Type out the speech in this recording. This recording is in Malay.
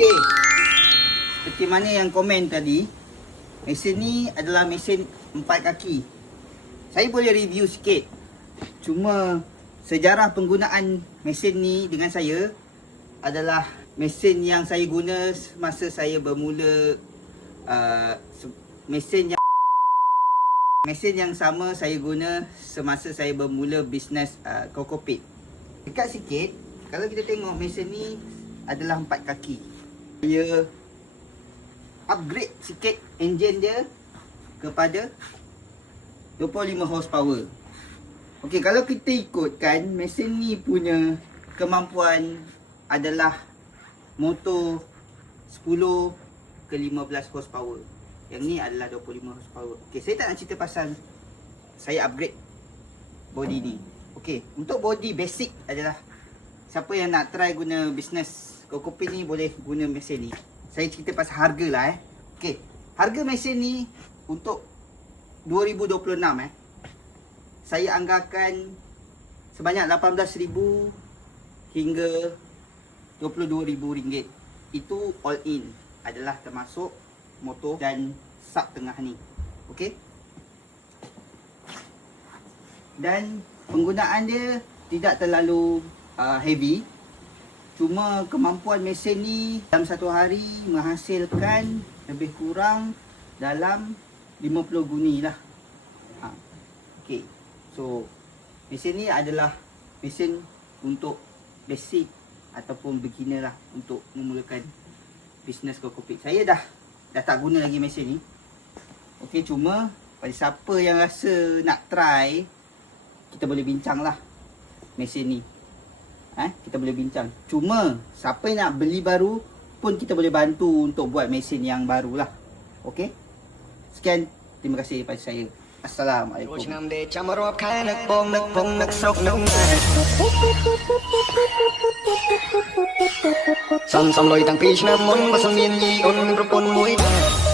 Okey. Seperti mana yang komen tadi, mesin ni adalah mesin 4 kaki. Saya boleh review sikit. Cuma sejarah penggunaan mesin ni dengan saya adalah mesin yang saya guna semasa saya bermula mesin yang sama saya guna semasa saya bermula bisnes Kokopit. Dekat sikit, kalau kita tengok mesin ni adalah 4 kaki. Dia upgrade sikit enjin dia kepada 25 horsepower. Okey, kalau kita ikutkan mesin ni punya kemampuan adalah motor 10 ke 15 horsepower. Yang ni adalah 25 horsepower. Okey, saya tak nak cerita pasal saya upgrade body ni. Okey, untuk body basic adalah siapa yang nak try guna bisnes Kokopit ni boleh guna mesin ni. Saya cerita pasal harga lah Okey, harga mesin ni untuk 2026 saya anggarkan sebanyak 18,000 hingga 22,000 ringgit. Itu all in, adalah termasuk motor dan sub tengah ni. Okey. Dan penggunaan dia tidak terlalu heavy. Cuma kemampuan mesin ni dalam satu hari menghasilkan lebih kurang dalam 50 guni lah. Okey. So mesin ni adalah mesin untuk basic ataupun beginner lah, untuk memulakan bisnes Kokopit. Saya dah tak guna lagi mesin ni. Okey, cuma pada siapa yang rasa nak try, kita boleh bincang lah mesin ni. Kita boleh bincang. Cuma siapa yang nak beli baru pun kita boleh bantu untuk buat mesin yang baru lah. Okey. Sekian, terima kasih daripada saya. Assalamualaikum. ឆ្នាំដេកចាំរាប់ខែនឹកបងនឹកពងនឹកស្រុកនឹកណែសំលុយតាំងពីឆ្នាំមុនបើសិនមានញីអូនមានប្រពន្ធមួយដែរ